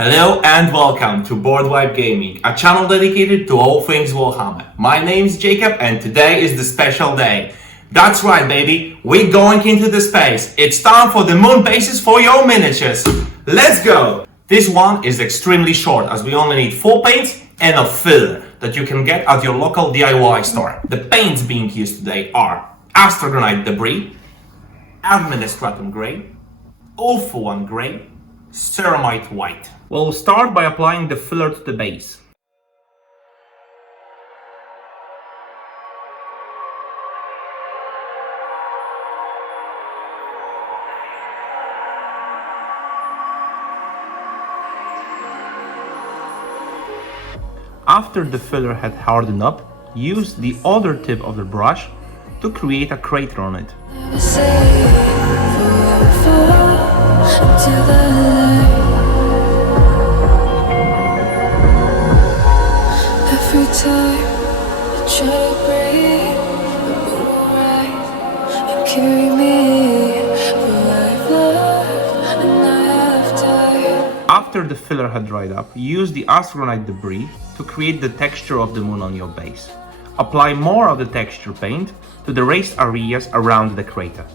Hello and welcome to Boardwipe Gaming, a channel dedicated to all things Warhammer. My name's Jacob and today is the special day. That's right, baby, we're going into the space. It's time for the moon bases for your miniatures. Let's go! This one is extremely short as we only need 4 paints and a filler that you can get at your local DIY store. The paints being used today are Astrogranite Debris, Administratum Grey, Ulthuan Grey, Ceramite White. We'll start by applying the filler to the base. After the filler had hardened up, use the other tip of the brush to create a crater on it. After the filler had dried up, use the Astrogranite Debris to create the texture of the moon on your base. Apply more of the texture paint to the raised areas around the crater.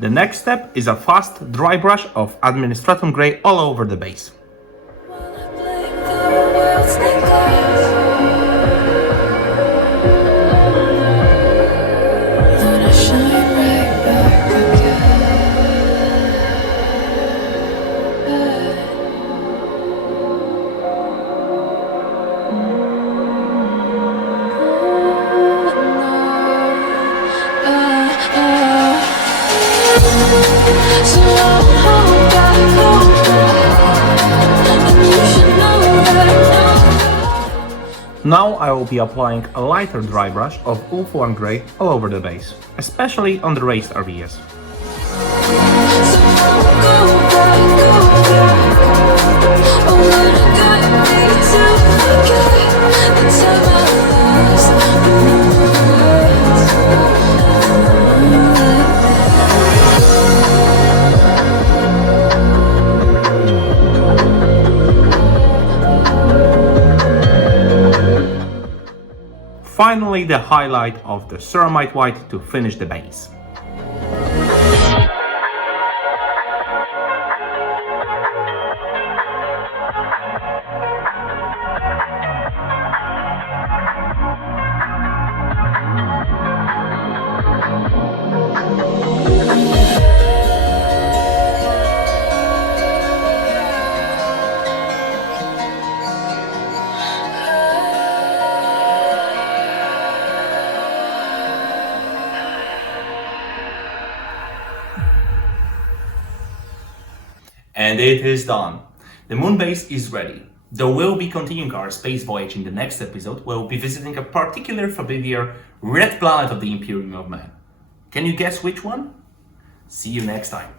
The next step is a fast dry brush of Administratum Grey all over the base. Now I will be applying a lighter dry brush of Ulthuan Grey all over the base, especially on the raised areas. Finally, the highlight of the Ceramite White to finish the base. And it is done. The moon base is ready. Though we'll be continuing our space voyage in the next episode, we'll be visiting a particular familiar red planet of the Imperium of Man. Can you guess which one? See you next time.